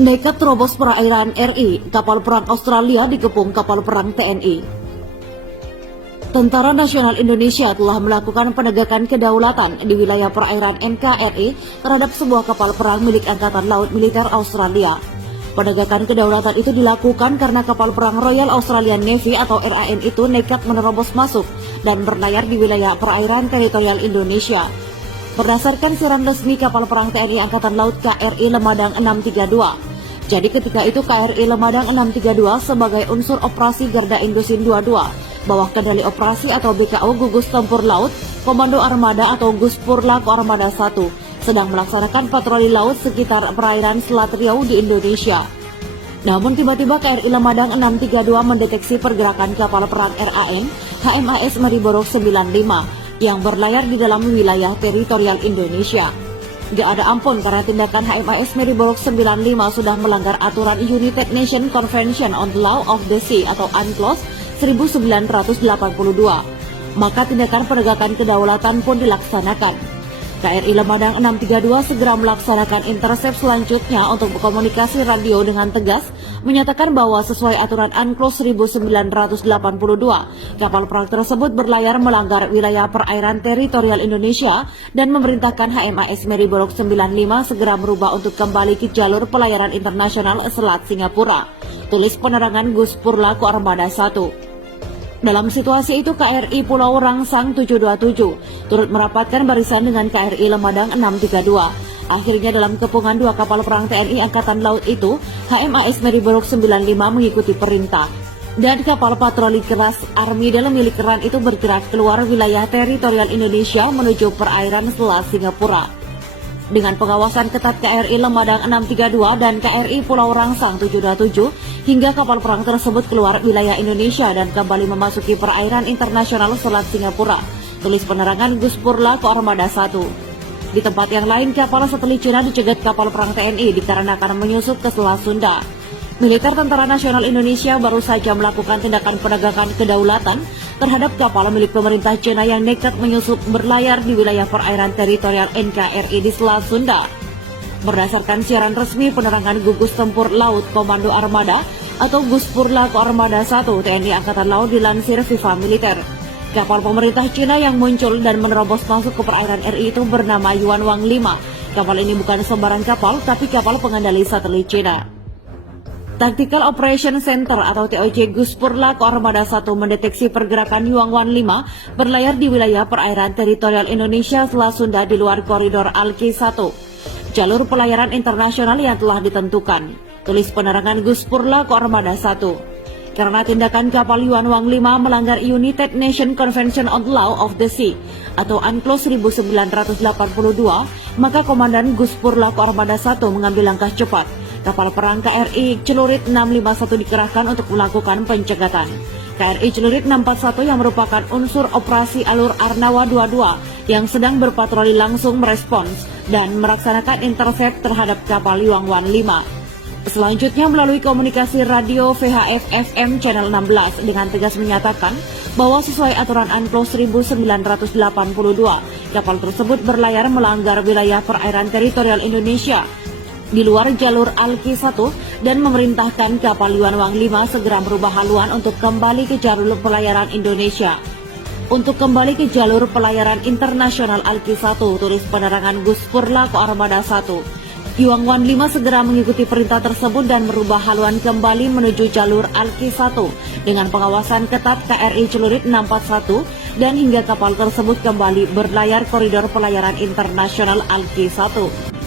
Nekat terobos perairan RI, kapal perang Australia dikepung kapal perang TNI. Tentara Nasional Indonesia telah melakukan penegakan kedaulatan di wilayah perairan NKRI terhadap sebuah kapal perang milik Angkatan Laut Militer Australia. Penegakan kedaulatan itu dilakukan karena kapal perang Royal Australian Navy atau RAN itu nekat menerobos masuk dan berlayar di wilayah perairan teritorial Indonesia. Berdasarkan siaran resmi kapal perang TNI Angkatan Laut KRI Lemadang 632. Jadi ketika itu KRI Lemadang 632 sebagai unsur operasi Garda Indosin 22, bawah kendali operasi atau BKO Gugus Tempur Laut, Komando Armada atau Guspurlako Armada 1, sedang melaksanakan patroli laut sekitar perairan Selat Riau di Indonesia. Namun tiba-tiba KRI Lemadang 632 mendeteksi pergerakan kapal perang RAN HMAS Mariborok 95 yang berlayar di dalam wilayah teritorial Indonesia. Gak ada ampun karena tindakan HMAS Mariborok 95 sudah melanggar aturan United Nations Convention on the Law of the Sea atau UNCLOS 1982. Maka tindakan penegakan kedaulatan pun dilaksanakan. KRI Lemadang 632 segera melaksanakan intercept selanjutnya untuk berkomunikasi radio dengan tegas, menyatakan bahwa sesuai aturan UNCLOS 1982, kapal perang tersebut berlayar melanggar wilayah perairan teritorial Indonesia dan memerintahkan HMAS Mariborok 95 segera merubah untuk kembali ke jalur pelayaran internasional Selat Singapura. Tulis penerangan Guspurlako Armada 1. Dalam situasi itu KRI Pulau Rangsang 727 turut merapatkan barisan dengan KRI Lemadang 632. Akhirnya dalam kepungan dua kapal perang TNI Angkatan Laut itu, HMAS Mariborok 95 mengikuti perintah. Dan kapal patroli keras Army dalam milik Ran itu bergerak keluar wilayah teritorial Indonesia menuju perairan Selat Singapura. Dengan pengawasan ketat KRI Lemadang 632 dan KRI Pulau Rangsang 727 hingga kapal perang tersebut keluar wilayah Indonesia dan kembali memasuki perairan internasional Selat Singapura. Tulis penerangan Guspurlako Armada 1. Di tempat yang lain, kapal satelit Cina dicegat kapal perang TNI dikarenakan menyusup ke Selat Sunda. Militer Tentara Nasional Indonesia baru saja melakukan tindakan penegakan kedaulatan terhadap kapal milik pemerintah Cina yang nekat menyusup berlayar di wilayah perairan teritorial NKRI di Selat Sunda. Berdasarkan siaran resmi penerangan Gugus Tempur Laut Komando Armada atau Guspurlako Armada 1 TNI Angkatan Laut dilansir Viva Militer. Kapal pemerintah Cina yang muncul dan menerobos masuk ke perairan RI itu bernama Yuanwang 5. Kapal ini bukan sembarang kapal, tapi kapal pengendali satelit Cina. Tactical Operation Center atau TOC Guspurlako Armada 1 mendeteksi pergerakan Yuanwang 5 berlayar di wilayah perairan teritorial Indonesia Selat Sunda di luar koridor Alki 1, jalur pelayaran internasional yang telah ditentukan. Tulis penerangan Guspurlako Armada 1. Karena tindakan kapal Yuanwang 5 melanggar United Nations Convention on the Law of the Sea atau UNCLOS 1982, maka Komandan Guspurlako Armada 1 mengambil langkah cepat. Kapal perang KRI Celurit 651 dikerahkan untuk melakukan pencegatan. KRI Celurit 641 yang merupakan unsur operasi alur Arnawa 22 yang sedang berpatroli langsung merespons dan melaksanakan intercept terhadap kapal Yuanwang 5. Selanjutnya melalui komunikasi radio VHF FM Channel 16 dengan tegas menyatakan bahwa sesuai aturan UNCLOS 1982, kapal tersebut berlayar melanggar wilayah perairan teritorial Indonesia di luar jalur Alki 1 dan memerintahkan kapal Yuanwang 5 segera merubah haluan untuk kembali ke jalur pelayaran Indonesia. Untuk kembali ke jalur pelayaran internasional Alki 1, tulis penerangan Guspurlako Armada 1. Yuanwang 5 segera mengikuti perintah tersebut dan merubah haluan kembali menuju jalur Alki 1 dengan pengawasan ketat KRI Celurit 641 dan hingga kapal tersebut kembali berlayar koridor pelayaran internasional Alki 1.